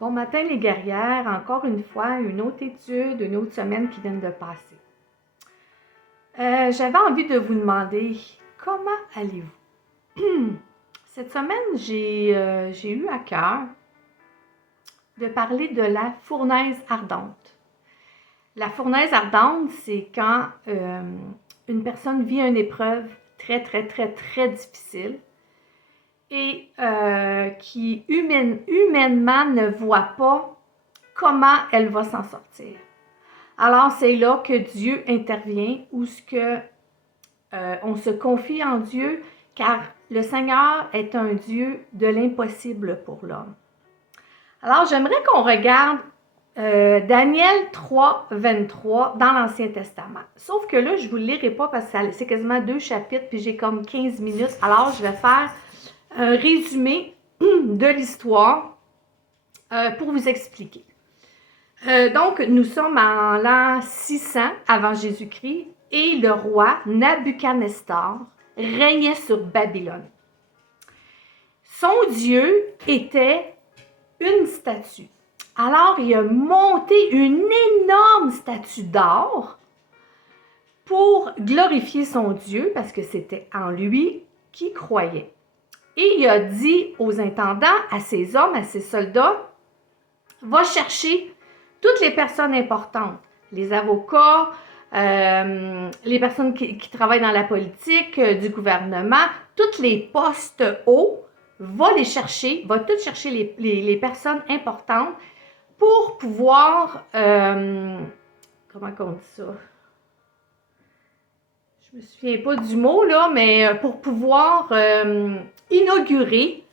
Bon matin les guerrières, encore une fois, une autre étude, une autre semaine qui vient de passer. J'avais envie de vous demander, comment allez-vous? Cette semaine, j'ai eu à cœur de parler de la fournaise ardente. La fournaise ardente, c'est quand une personne vit une épreuve très, très, très, très difficile et qui humainement ne voit pas comment elle va s'en sortir. Alors, c'est là que Dieu intervient, ou on se confie en Dieu, car le Seigneur est un Dieu de l'impossible pour l'homme. Alors, j'aimerais qu'on regarde Daniel 3, 23 dans l'Ancien Testament. Sauf que là, je ne vous le lirai pas parce que c'est quasiment 2 chapitres, puis j'ai comme 15 minutes. Alors, je vais faire un résumé de l'histoire pour vous expliquer. Donc, nous sommes en l'an 600 avant Jésus-Christ et le roi Nabuchodonosor régnait sur Babylone. Son Dieu était une statue. Alors, il a monté une énorme statue d'or pour glorifier son Dieu parce que c'était en lui qu'il croyait. Et il a dit aux intendants, à ses hommes, à ses soldats, va chercher toutes les personnes importantes, les avocats, les personnes qui travaillent dans la politique, du gouvernement, tous les postes hauts, va toutes chercher les personnes importantes pour pouvoir, comment on dit ça? Je me souviens pas du mot, là, mais pour pouvoir inaugurer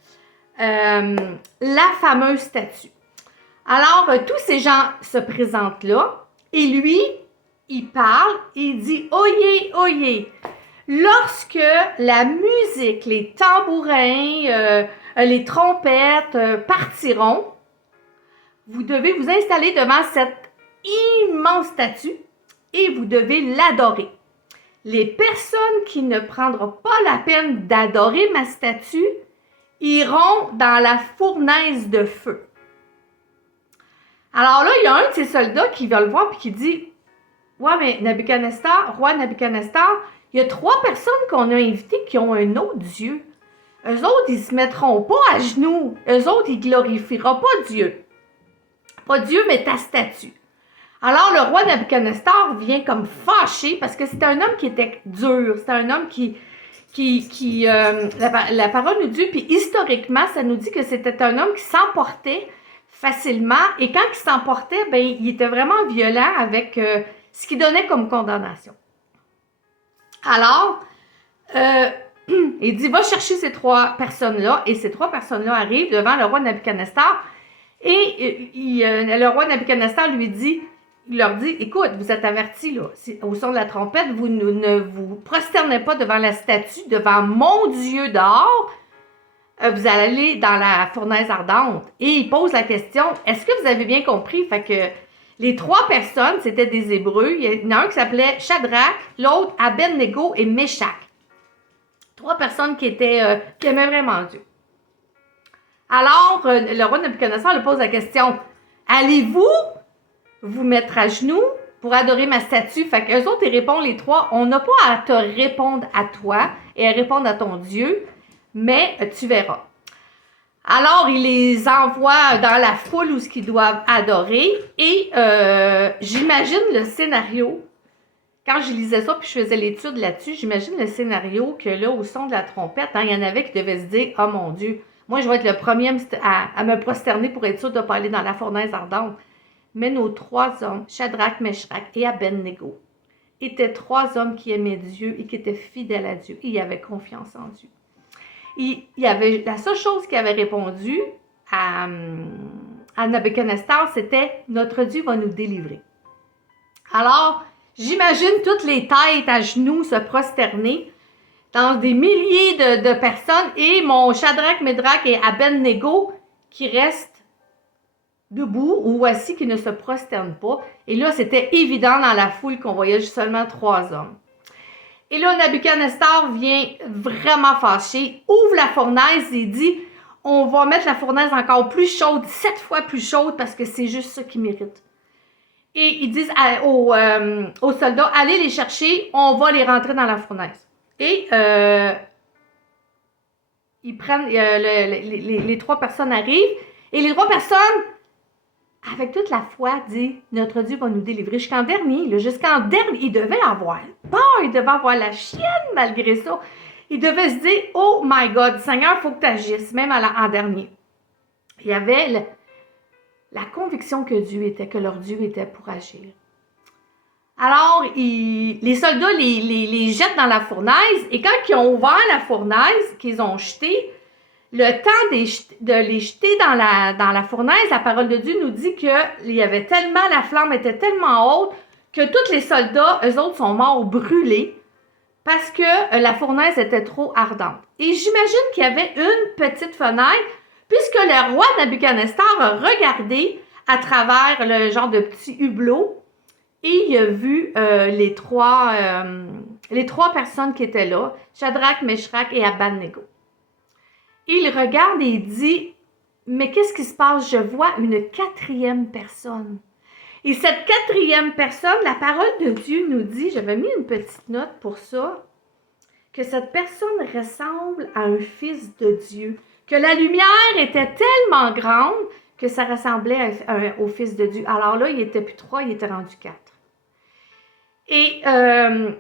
la fameuse statue. Alors, tous ces gens se présentent là et lui, il parle, il dit « Oyez, oyez ». Lorsque la musique, les tambourins, les trompettes partiront, vous devez vous installer devant cette immense statue et vous devez l'adorer. Les personnes qui ne prendront pas la peine d'adorer ma statue iront dans la fournaise de feu. Alors là, il y a un de ses soldats qui va le voir et qui dit « Ouais, mais roi Nabuchodonosor, il y a 3 personnes qu'on a invitées qui ont un autre Dieu. Eux autres, ils ne se mettront pas à genoux. Eux autres, ils ne glorifieront pas Dieu. Pas Dieu, mais ta statue. » Alors, le roi Nabuchodonosor vient comme fâché parce que c'était un homme qui était dur. C'était un homme la parole nous dit, puis historiquement, ça nous dit que c'était un homme qui s'emportait facilement. Et quand il s'emportait, ben, il était vraiment violent avec ce qu'il donnait comme condamnation. Alors, il dit, va chercher ces 3 personnes-là. Et ces 3 personnes-là arrivent devant le roi Nabuchodonosor. Et le roi Nabuchodonosor il leur dit, écoute, vous êtes avertis, là, au son de la trompette, vous ne vous prosternez pas devant la statue, devant mon Dieu d'or, vous allez aller dans la fournaise ardente. Et il pose la question, est-ce que vous avez bien compris? Fait que les 3 personnes, c'était des Hébreux. Il y en a un qui s'appelait Shadrach, l'autre Abednego et Meshach. 3 personnes qui aimaient vraiment Dieu. Alors, le roi Nabuchodonosor lui pose la question, allez-vous vous mettre à genoux pour adorer ma statue? Fait qu'eux autres, ils répondent les 3, on n'a pas à te répondre à toi et à répondre à ton Dieu, mais tu verras. Alors, il les envoie dans la foule où ils doivent adorer et j'imagine le scénario, quand je lisais ça puis je faisais l'étude là-dessus, j'imagine le scénario que là, au son de la trompette, il y en avait qui devaient se dire, oh mon Dieu, moi je vais être le premier à me prosterner pour être sûr de ne pas aller dans la fournaise ardente. Mais nos 3 hommes, Shadrach, Meshach et Abednego, étaient 3 hommes qui aimaient Dieu et qui étaient fidèles à Dieu. Et ils avaient confiance en Dieu. La seule chose qu'ils avaient répondu à Nabuchodonosor, c'était « Notre Dieu va nous délivrer ». Alors, j'imagine toutes les têtes à genoux se prosterner dans des milliers de personnes et mon Shadrach, Meshach et Abednego qui restent debout ou assis, qui ne se prosternent pas. Et là, c'était évident dans la foule qu'on voyait seulement 3 hommes. Et là, Nabuchodonosor vient vraiment fâché, ouvre la fournaise et dit on va mettre la fournaise encore plus chaude, 7 fois plus chaude, parce que c'est juste ça qu'ils méritent. Et ils disent aux soldats, allez les chercher, on va les rentrer dans la fournaise. Et ils prennent, les 3 personnes arrivent, et les 3 personnes, avec toute la foi, disent, notre Dieu va nous délivrer jusqu'en dernier. Jusqu'en dernier, il devait avoir peur, il devait avoir la chienne malgré ça. Il devait se dire, oh my God, Seigneur, il faut que tu agisses, même en dernier. Il y avait la conviction que leur Dieu était pour agir. Alors, les soldats les jettent dans la fournaise, et quand ils ont ouvert la fournaise, qu'ils ont jeté, le temps de les jeter dans la fournaise, la parole de Dieu nous dit que la flamme était tellement haute que tous les soldats, eux autres, sont morts brûlés parce que la fournaise était trop ardente. Et j'imagine qu'il y avait une petite fenêtre, puisque le roi Nabuchodonosor a regardé à travers le genre de petit hublot et il a vu les trois personnes qui étaient là, Shadrach, Meshach et Abednego. Il regarde et il dit, mais qu'est-ce qui se passe? Je vois une 4e personne. Et cette 4e personne, la parole de Dieu nous dit, j'avais mis une petite note pour ça, que cette personne ressemble à un fils de Dieu, que la lumière était tellement grande que ça ressemblait au fils de Dieu. Alors là, il n'était plus 3, il était rendu 4. Et le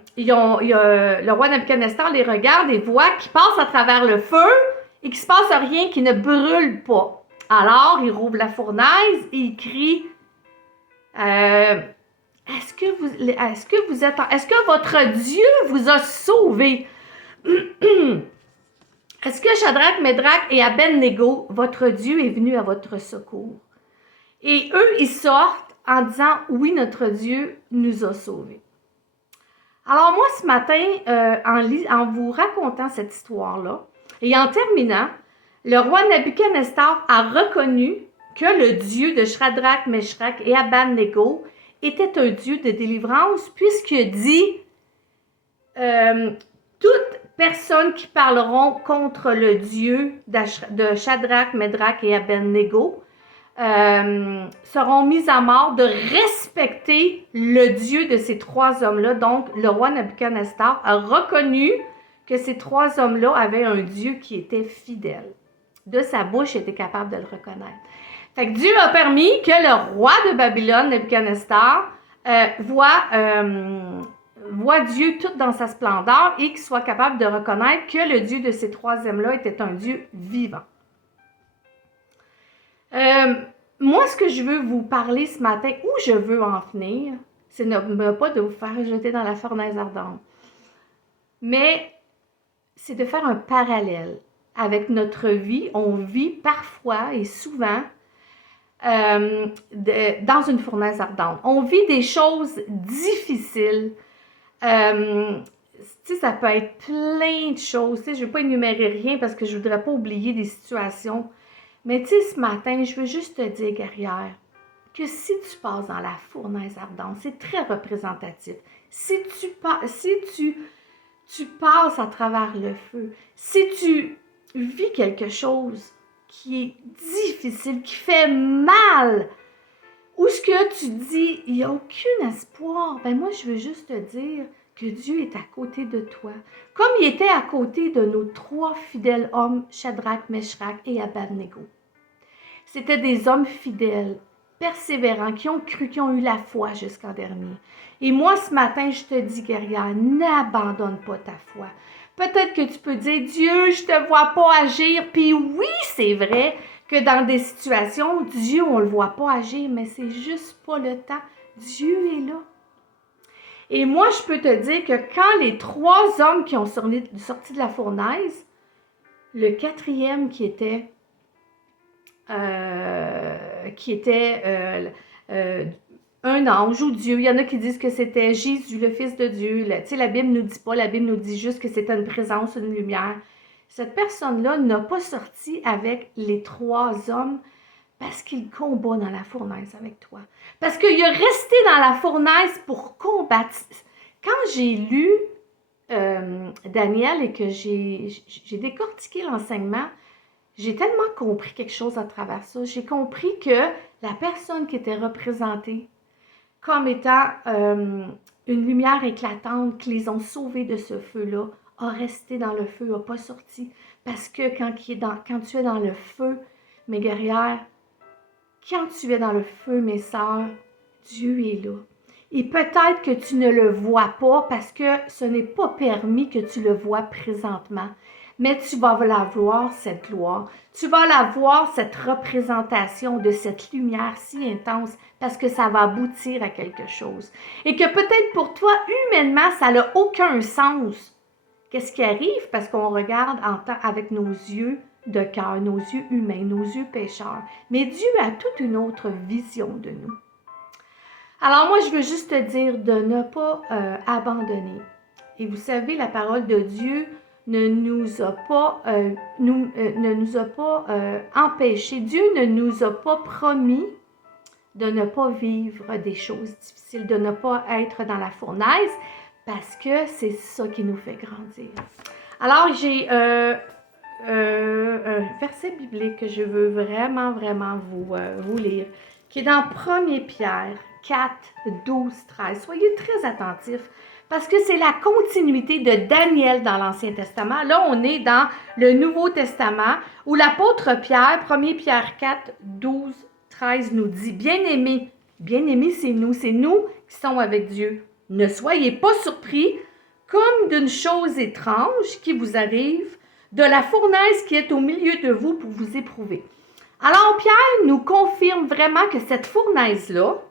roi Nabuchodonosor les regarde et voit qu'ils passent à travers le feu et qu'il ne se passe rien, qu'ils ne brûlent pas. Alors, il rouvre la fournaise et il crie, est-ce que votre Dieu vous a sauvé? Est-ce que Shadrach, Meshach et Abednego, votre Dieu est venu à votre secours? Et eux, ils sortent en disant, oui, notre Dieu nous a sauvés. Alors moi, ce matin, en vous racontant cette histoire-là, et en terminant, le roi Nabuchodonosor a reconnu que le Dieu de Shadrach, Meshach et Abednego était un Dieu de délivrance, puisqu'il dit toutes personnes qui parleront contre le Dieu de Shadrach, Meshach et Abednego seront mises à mort de respecter le Dieu de ces 3 hommes-là. Donc, le roi Nabuchodonosor a reconnu que ces 3 hommes-là avaient un Dieu qui était fidèle. De sa bouche, il était capable de le reconnaître. Fait que Dieu a permis que le roi de Babylone, Nabuchodonosor, voit Dieu tout dans sa splendeur et qu'il soit capable de reconnaître que le Dieu de ces 3 hommes-là était un Dieu vivant. Moi, ce que je veux vous parler ce matin, où je veux en venir, c'est pas de vous faire jeter dans la fournaise ardente, mais c'est de faire un parallèle avec notre vie. On vit parfois et souvent dans une fournaise ardente. On vit des choses difficiles. Ça peut être plein de choses. Je ne vais pas énumérer rien parce que je ne voudrais pas oublier des situations. Mais ce matin, je veux juste te dire, guerrière, que si tu passes dans la fournaise ardente, c'est très représentatif. Si tu passes à travers le feu, si tu vis quelque chose qui est difficile, qui fait mal, ou ce que tu dis, il n'y a aucun espoir, ben moi, je veux juste te dire que Dieu est à côté de toi. Comme il était à côté de nos 3 fidèles hommes, Shadrach, Meshach et Abednego. C'était des hommes fidèles, persévérants, qui ont cru, qui ont eu la foi jusqu'en dernier. Et moi, ce matin, je te dis, guerrière, n'abandonne pas ta foi. Peut-être que tu peux dire, Dieu, je te vois pas agir. Puis oui, c'est vrai que dans des situations, Dieu, on le voit pas agir, mais c'est juste pas le temps. Dieu est là. Et moi, je peux te dire que quand les 3 hommes qui ont sorti de la fournaise, le 4e qui était un ange ou Dieu. Il y en a qui disent que c'était Jésus, le Fils de Dieu. La Bible ne nous dit pas, la Bible nous dit juste que c'était une présence, une lumière. Cette personne-là n'a pas sorti avec les 3 hommes parce qu'il combat dans la fournaise avec toi. Parce qu'il est resté dans la fournaise pour combattre. Quand j'ai lu Daniel et que j'ai décortiqué l'enseignement, j'ai tellement compris quelque chose à travers ça. J'ai compris que la personne qui était représentée comme étant une lumière éclatante qui les ont sauvés de ce feu-là, a resté dans le feu, n'a pas sorti. Parce que quand tu es dans le feu, mes guerrières, quand tu es dans le feu, mes sœurs, Dieu est là. Et peut-être que tu ne le vois pas parce que ce n'est pas permis que tu le vois présentement. Mais tu vas la voir, cette gloire. Tu vas la voir, cette représentation de cette lumière si intense parce que ça va aboutir à quelque chose. Et que peut-être pour toi, humainement, ça n'a aucun sens. Qu'est-ce qui arrive? Parce qu'on regarde avec nos yeux de cœur, nos yeux humains, nos yeux pécheurs. Mais Dieu a toute une autre vision de nous. Alors moi, je veux juste te dire de ne pas abandonner. Et vous savez, la parole de Dieu ne nous a pas, empêchés. Dieu ne nous a pas promis de ne pas vivre des choses difficiles, de ne pas être dans la fournaise, parce que c'est ça qui nous fait grandir. Alors, j'ai un verset biblique que je veux vraiment vous lire, qui est dans 1 Pierre 4, 12, 13. Soyez très attentifs, parce que c'est la continuité de Daniel dans l'Ancien Testament. Là, on est dans le Nouveau Testament, où l'apôtre Pierre, 1 Pierre 4, 12, 13, nous dit, bien-aimés, c'est nous qui sommes avec Dieu. Ne soyez pas surpris comme d'une chose étrange qui vous arrive, de la fournaise qui est au milieu de vous pour vous éprouver. Alors, Pierre nous confirme vraiment que cette fournaise-là,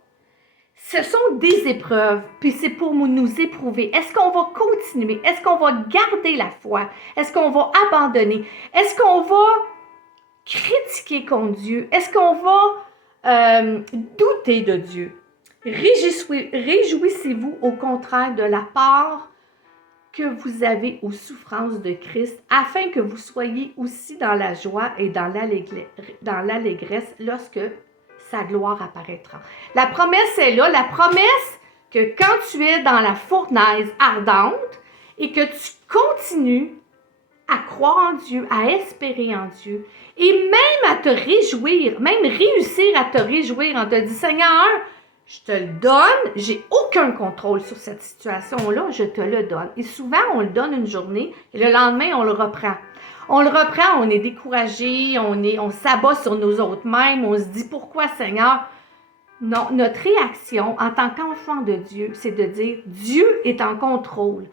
ce sont des épreuves, puis c'est pour nous éprouver. Est-ce qu'on va continuer? Est-ce qu'on va garder la foi? Est-ce qu'on va abandonner? Est-ce qu'on va critiquer contre Dieu? Est-ce qu'on va douter de Dieu? Réjouissez-vous au contraire de la part que vous avez aux souffrances de Christ, afin que vous soyez aussi dans la joie et dans l'allégresse lorsque sa gloire apparaîtra. La promesse est là, la promesse que quand tu es dans la fournaise ardente et que tu continues à croire en Dieu, à espérer en Dieu, et même à te réjouir, même réussir à te réjouir en te disant, Seigneur, je te le donne, j'ai aucun contrôle sur cette situation-là, je te le donne. Et souvent, on le donne une journée et le lendemain, on le reprend. On le reprend, on est découragé, on s'abat sur nous autres mêmes, on se dit, pourquoi Seigneur? Non, notre réaction en tant qu'enfant de Dieu, c'est de dire, Dieu est en contrôle.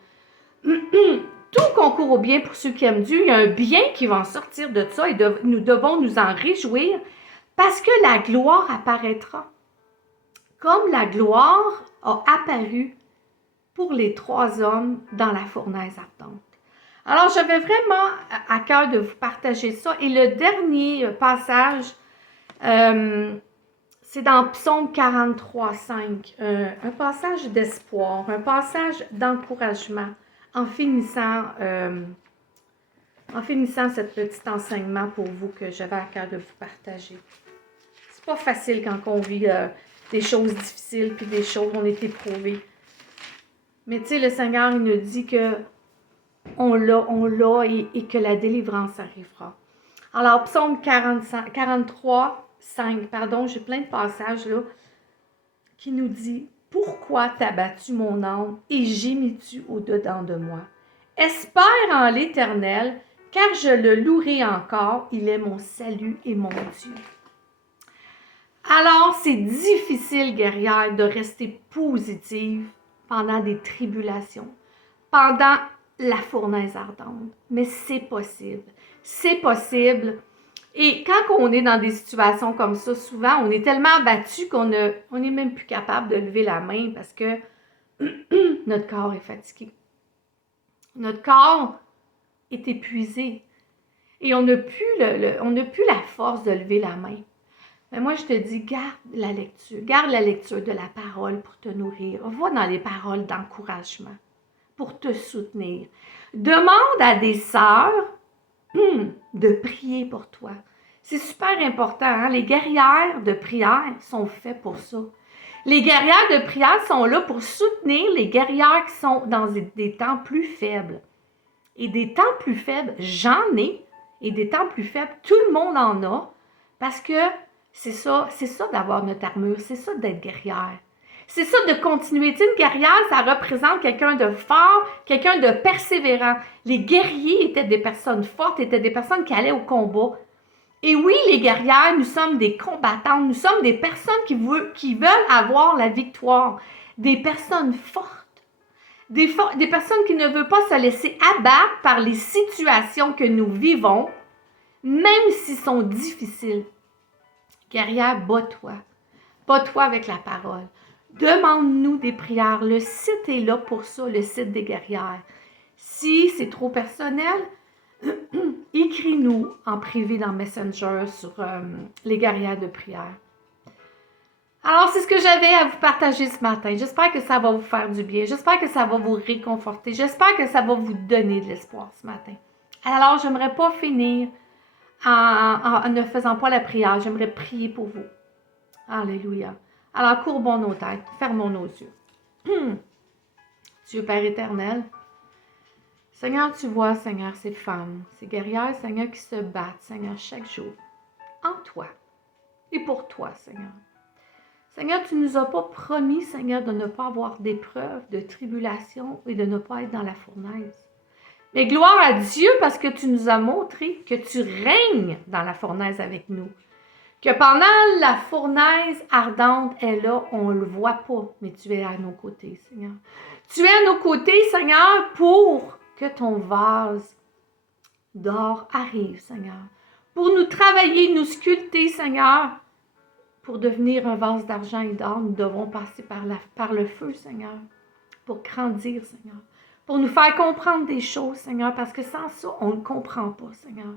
Tout concourt au bien pour ceux qui aiment Dieu. Il y a un bien qui va en sortir de ça et nous devons nous en réjouir parce que la gloire apparaîtra. Comme la gloire a apparu pour les 3 hommes dans la fournaise ardente. Alors, j'avais vraiment à cœur de vous partager ça. Et le dernier passage, c'est dans Psaume 43, 5. Un passage d'espoir, un passage d'encouragement en finissant ce petit enseignement pour vous que j'avais à cœur de vous partager. C'est pas facile quand on vit des choses difficiles, puis des choses, on est éprouvé. Mais tu sais, le Seigneur, il nous dit que on l'a et que la délivrance arrivera. Alors, Psaume 43, 5, j'ai plein de passages là, qui nous dit « Pourquoi t'as battu mon âme et gémis-tu au-dedans de moi? Espère en l'Éternel, car je le louerai encore, il est mon salut et mon Dieu. » Alors, c'est difficile, guerrière, de rester positive pendant des tribulations, pendant la fournaise ardente. Mais c'est possible. C'est possible. Et quand on est dans des situations comme ça, souvent, on est tellement abattu qu'on n'est même plus capable de lever la main parce que notre corps est fatigué. Notre corps est épuisé. Et on n'a plus la force de lever la main. Mais moi, je te dis, garde la lecture de la parole pour te nourrir. Va dans les paroles d'encouragement pour te soutenir. Demande à des sœurs de prier pour toi. C'est super important. Hein? Les guerrières de prière sont faites pour ça. Les guerrières de prière sont là pour soutenir les guerrières qui sont dans des temps plus faibles. Et des temps plus faibles, j'en ai. et des temps plus faibles. Tout le monde en a parce que c'est ça d'avoir notre armure, c'est ça d'être guerrière. C'est ça de continuer. Tu sais, une guerrière, ça représente quelqu'un de fort, quelqu'un de persévérant. Les guerriers étaient des personnes fortes, étaient des personnes qui allaient au combat. Et oui, les guerrières, nous sommes des combattantes, nous sommes des personnes qui veulent avoir la victoire, des personnes fortes, des personnes qui ne veulent pas se laisser abattre par les situations que nous vivons, même s'ils sont difficiles. Guerrière, bats-toi. Bats-toi avec la parole. Demande-nous des prières. Le site est là pour ça, le site des guerrières. Si c'est trop personnel, écris-nous en privé dans Messenger sur les guerrières de prière. Alors, c'est ce que j'avais à vous partager ce matin. J'espère que ça va vous faire du bien. J'espère que ça va vous réconforter. J'espère que ça va vous donner de l'espoir ce matin. Alors, je n'aimerais pas finir en ne faisant pas la prière. J'aimerais prier pour vous. Alléluia. Alors, courbons nos têtes, fermons nos yeux. Dieu Père éternel, Seigneur, tu vois, Seigneur, ces femmes, ces guerrières, Seigneur, qui se battent, Seigneur, chaque jour, en toi et pour toi, Seigneur. Seigneur, tu ne nous as pas promis, Seigneur, de ne pas avoir d'épreuves, de tribulations et de ne pas être dans la fournaise. Mais gloire à Dieu parce que tu nous as montré que tu règnes dans la fournaise avec nous. Que pendant la fournaise ardente est là, on ne le voit pas, mais tu es à nos côtés, Seigneur. Tu es à nos côtés, Seigneur, pour que ton vase d'or arrive, Seigneur. Pour nous travailler, nous sculpter, Seigneur. Pour devenir un vase d'argent et d'or, nous devons passer par le feu, Seigneur. Pour grandir, Seigneur. Pour nous faire comprendre des choses, Seigneur, parce que sans ça, on ne comprend pas, Seigneur.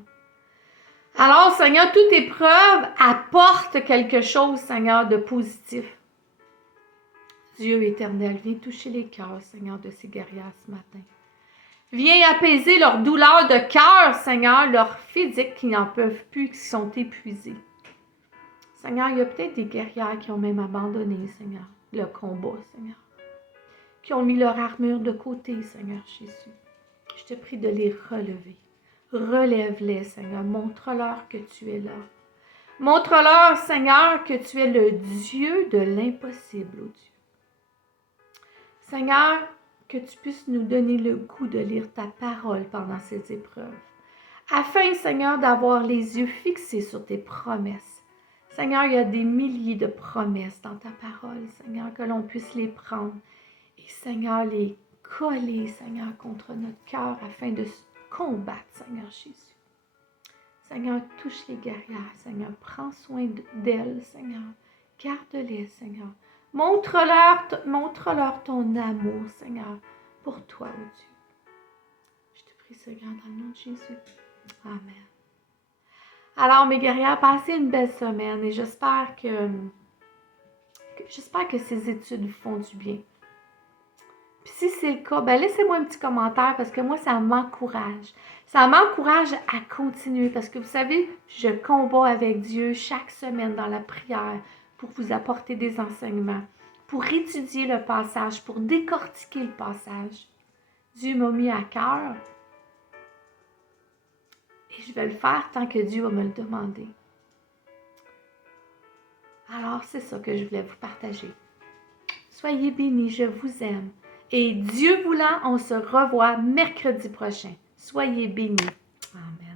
Alors, Seigneur, toute épreuve apporte quelque chose, Seigneur, de positif. Dieu éternel, viens toucher les cœurs, Seigneur, de ces guerrières ce matin. Viens apaiser leur douleur de cœur, Seigneur, leur physique qui n'en peuvent plus, qui sont épuisés. Seigneur, il y a peut-être des guerrières qui ont même abandonné, Seigneur, le combat, Seigneur. Qui ont mis leur armure de côté, Seigneur Jésus. Je te prie de les relever. Relève-les, Seigneur. Montre-leur que tu es là. Montre-leur, Seigneur, que tu es le Dieu de l'impossible, oh Dieu. Seigneur, que tu puisses nous donner le goût de lire ta parole pendant ces épreuves, afin, Seigneur, d'avoir les yeux fixés sur tes promesses. Seigneur, il y a des milliers de promesses dans ta parole, Seigneur, que l'on puisse les prendre et, Seigneur, les coller, Seigneur, contre notre cœur afin de combattre, Seigneur Jésus. Seigneur, touche les guerrières, Seigneur, prends soin d'elles, Seigneur, garde-les, Seigneur. Montre-leur ton amour, Seigneur, pour toi, oh Dieu. Je te prie, Seigneur, dans le nom de Jésus. Amen. Alors, mes guerrières, passez une belle semaine et j'espère que ces études vous font du bien. Puis si c'est le cas, ben laissez-moi un petit commentaire parce que moi, ça m'encourage. Ça m'encourage à continuer parce que vous savez, je combats avec Dieu chaque semaine dans la prière pour vous apporter des enseignements, pour étudier le passage, pour décortiquer le passage. Dieu m'a mis à cœur et je vais le faire tant que Dieu va me le demander. Alors, c'est ça que je voulais vous partager. Soyez bénis, je vous aime. Et Dieu voulant, on se revoit mercredi prochain. Soyez bénis. Amen.